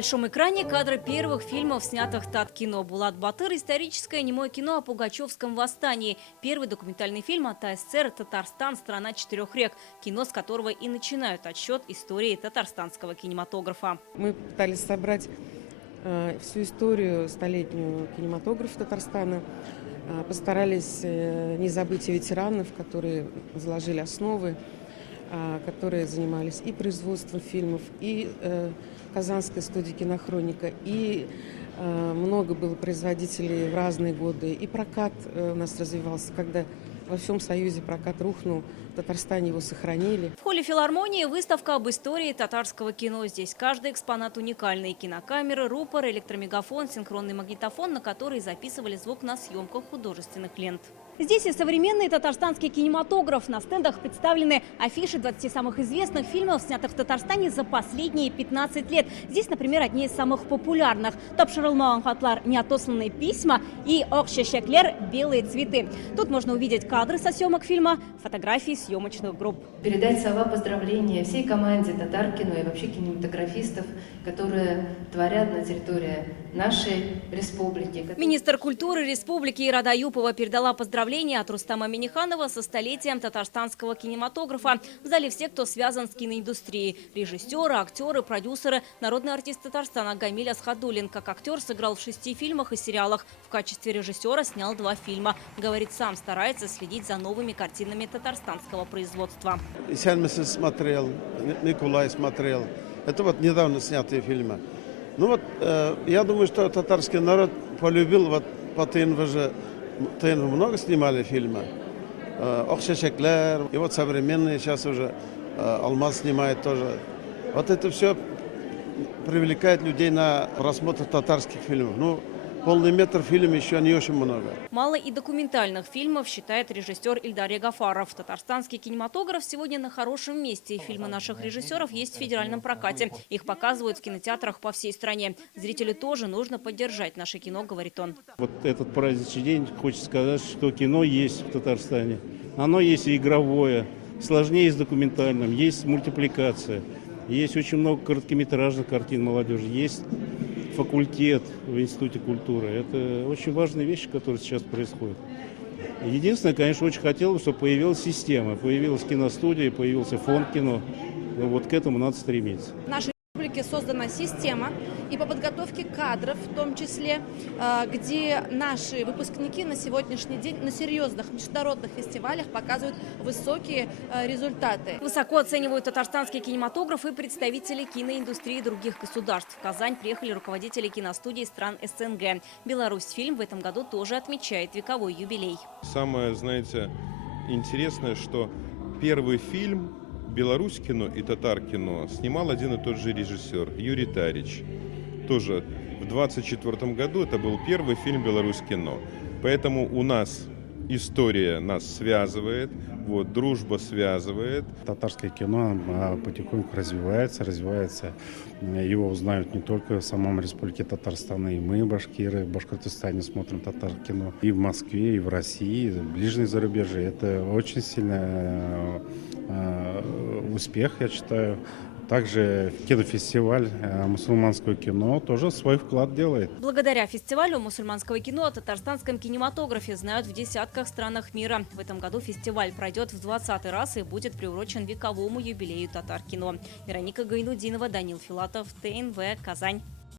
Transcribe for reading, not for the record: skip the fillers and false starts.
большом экране кадры первых фильмов, снятых Таткино. «Булат Батыр» – историческое немое кино о Пугачевском восстании. Первый документальный фильм о ТССР «Татарстан. Страна четырех рек». Кино, с которого и начинают отсчет истории татарстанского кинематографа. Мы пытались собрать всю историю столетнюю кинематографа Татарстана. Постарались не забыть и ветеранов, которые заложили основы, которые занимались и производством фильмов, и Казанской студии «Кинохроника», и много было производителей в разные годы. И прокат у нас развивался, когда во всем Союзе прокат рухнул, в Татарстане его сохранили. В холле филармонии выставка об истории татарского кино. Здесь каждый экспонат уникальный. Кинокамеры, рупор, электромегафон, синхронный магнитофон, на который записывали звук на съемках художественных лент. Здесь и современный татарстанский кинематограф. На стендах представлены афиши 20 самых известных фильмов, снятых в Татарстане за последние 15 лет. Здесь, например, одни из самых популярных: «Тапшырылмаган хатлар», «Неотосланные письма» и «Ох шешеклер», «Белые цветы». Тут можно увидеть кадры со съемок фильма, фотографии съемочных групп. Передать слова поздравления всей команде Татаркино и вообще кинематографистов, которые творят на территории нашей республики. Министр культуры республики Ирада Юпова передала поздравления от Рустама Миниханова со столетием татарстанского кинематографа. В зале все, кто связан с киноиндустрией: режиссеры, актеры, продюсеры. Народный артист Татарстана Гамиль Асхадуллин как актер сыграл в 6 фильмах и сериалах. В качестве режиссера снял 2 фильма. Говорит, сам старается следить за новыми картинами татарстанского производства. Исянмесин смотрел, Николай смотрел. Это вот недавно снятые фильмы. Ну вот, я думаю, что татарский народ полюбил, вот по ТНВ же, ТНВ много снимали фильмы. «Ох шешеклер», и вот современные сейчас уже, «Алмаз» снимает тоже. Вот это все привлекает людей на просмотр татарских фильмов. Ну, полный метр фильм еще не очень много. Мало и документальных фильмов, считает режиссер Ильдар Ягафаров. Татарстанский кинематограф сегодня на хорошем месте. Фильмы наших режиссеров есть в федеральном прокате. Их показывают в кинотеатрах по всей стране. Зрителю тоже нужно поддержать наше кино, говорит он. Вот этот праздничный день, хочется сказать, что кино есть в Татарстане. Оно есть и игровое, сложнее с документальным, есть мультипликация. Есть очень много короткометражных картин молодежи, есть факультет в Институте культуры. Это очень важные вещи, которые сейчас происходят. Единственное, конечно, очень хотелось, чтобы появилась система, появилась киностудия, появился фонд кино. Но вот к этому надо стремиться. В нашей республике создана система и по подготовке кадров, в том числе, где наши выпускники на сегодняшний день на серьезных международных фестивалях показывают высокие результаты. Высоко оценивают татарстанский кинематограф и представители киноиндустрии других государств. В Казань приехали руководители киностудий стран СНГ. «Беларусь-фильм» в этом году тоже отмечает вековой юбилей. Самое, знаете, интересное, что первый фильм «Беларусь-кино» и «Татар-кино» снимал один и тот же режиссер Юрий Тарич. Тоже в 1924 году это был первый фильм «Беларусь-кино». Поэтому у нас история нас связывает, вот, дружба связывает. Татарское кино потихоньку развивается. Его узнают не только в самом Республике Татарстан, и мы, башкиры, в Башкортостане смотрим татар-кино. И в Москве, и в России, и в ближнем зарубежье. Это очень сильный успех, я считаю. Также кинофестиваль мусульманского кино тоже свой вклад делает. Благодаря фестивалю мусульманского кино о татарстанском кинематографе знают в десятках странах мира. В этом году фестиваль пройдет в 20-й раз и будет приурочен вековому юбилею Татар-кино. Вероника Гайнудинова, Данил Филатов, ТНВ, Казань.